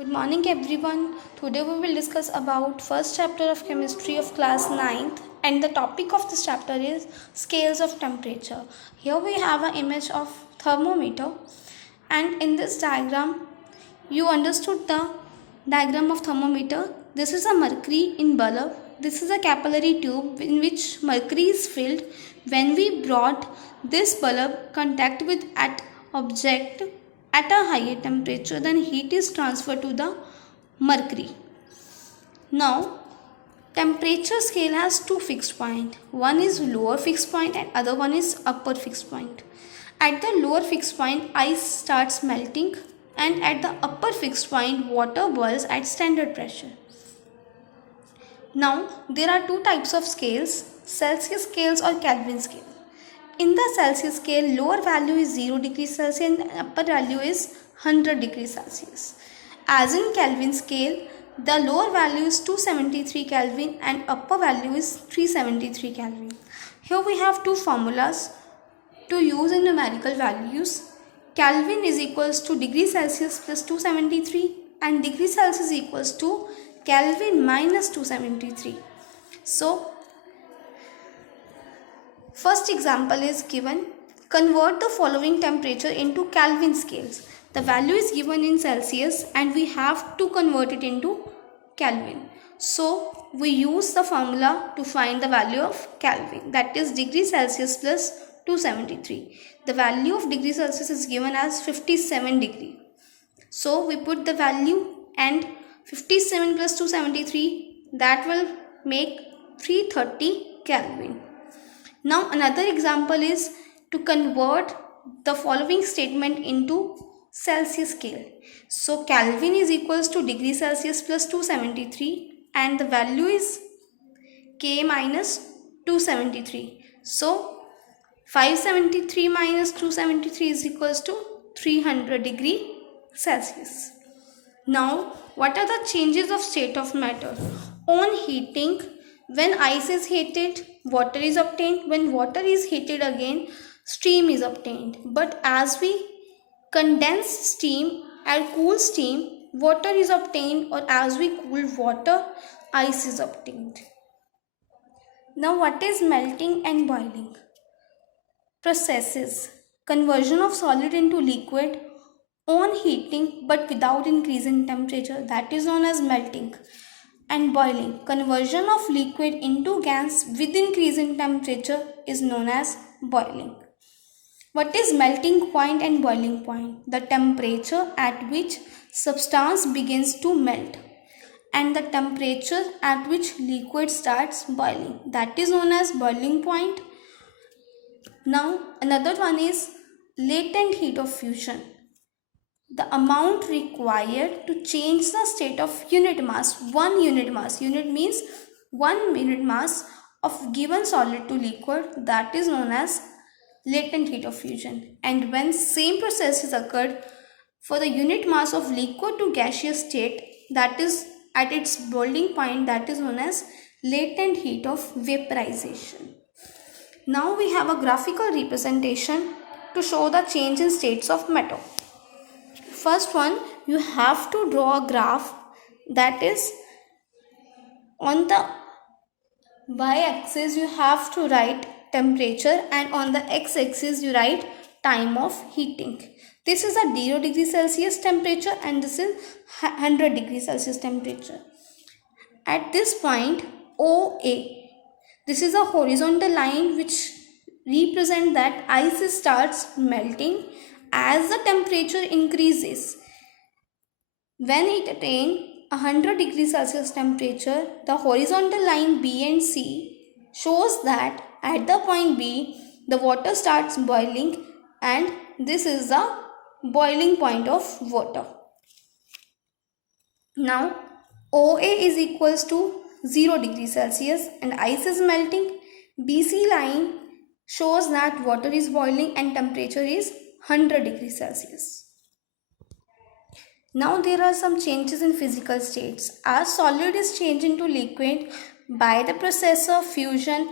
Good morning everyone. Today we will discuss about first chapter of chemistry of class 9th, and the topic of this chapter is scales of temperature. Here we have an image of thermometer, and in this diagram you understood the diagram of thermometer. This is a mercury in bulb. This is a capillary tube in which mercury is filled. When we brought this bulb contact with at object at a higher temperature, then heat is transferred to the mercury. Now temperature scale has two fixed point. One is lower fixed point and other one is upper fixed point. At the lower fixed point, ice starts melting, and at the upper fixed point, water boils at standard pressure. Now there are two types of scales, Celsius scales or Kelvin scale. In the Celsius scale, lower value is 0 degrees Celsius and upper value is 100 degrees Celsius. As in Kelvin scale, the lower value is 273 Kelvin and upper value is 373 Kelvin. Here we have two formulas to use in numerical values. Kelvin is equals to degree Celsius plus 273 and degree Celsius equals to Kelvin minus 273. So first example is given. Convert the following temperature into Kelvin scales. The value is given in Celsius and we have to convert it into Kelvin. So we use the formula to find the value of Kelvin, that is degree Celsius plus 273. The value of degree Celsius is given as 57 degree. So we put the value and 57 plus 273, that will make 330 Kelvin. Now another example is to convert the following statement into Celsius scale. So Kelvin is equals to degree Celsius plus 273 and the value is K minus 273. So 573 minus 273 is equals to 300 degree Celsius. Now what are the changes of state of matter? On heating, when ice is heated, water is obtained. When water is heated again, steam is obtained. But as we condense steam and cool steam, water is obtained, or as we cool water, ice is obtained. Now what is melting and boiling? Processes. Conversion of solid into liquid on heating but without increase in temperature, that is known as melting. And boiling, conversion of liquid into gas with increase in temperature, is known as boiling. What is melting point and boiling point? The temperature at which substance begins to melt and the temperature at which liquid starts boiling, that is known as boiling point. Now another one is latent heat of fusion. The amount required to change the state of unit mass, one unit mass, unit means 1 unit mass of given solid to liquid, that is known as latent heat of fusion. And when same process is occurred for the unit mass of liquid to gaseous state, that is at its boiling point, that is known as latent heat of vaporization. Now we have a graphical representation to show the change in states of matter. First one, you have to draw a graph, that is on the y-axis you have to write temperature and on the x-axis you write time of heating. This is a 0 degree Celsius temperature and this is 100 degree Celsius temperature. At this point OA, this is a horizontal line which represents that ice starts melting as the temperature increases. When it attains 100 degrees Celsius temperature, the horizontal line B and C shows that at the point B, the water starts boiling and this is the boiling point of water. Now OA is equals to 0 degrees Celsius and ice is melting. BC line shows that water is boiling and temperature is 100 degrees Celsius. Now there are some changes in physical states. As solid is changed into liquid by the process of fusion,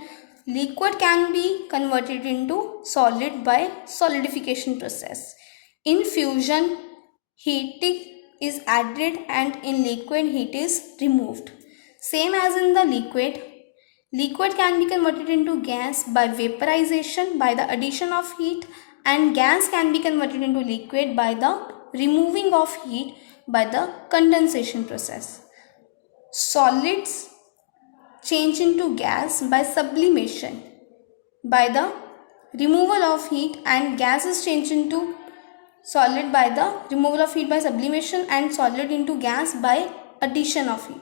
liquid can be converted into solid by solidification process. In fusion, heating is added and in liquid heat is removed. Same as in the liquid, liquid can be converted into gas by vaporization by the addition of heat, and gas can be converted into liquid by the removing of heat by the condensation process. Solids change into gas by sublimation by the removal of heat, and gas is changed into solid by the removal of heat by sublimation, and solid into gas by addition of heat.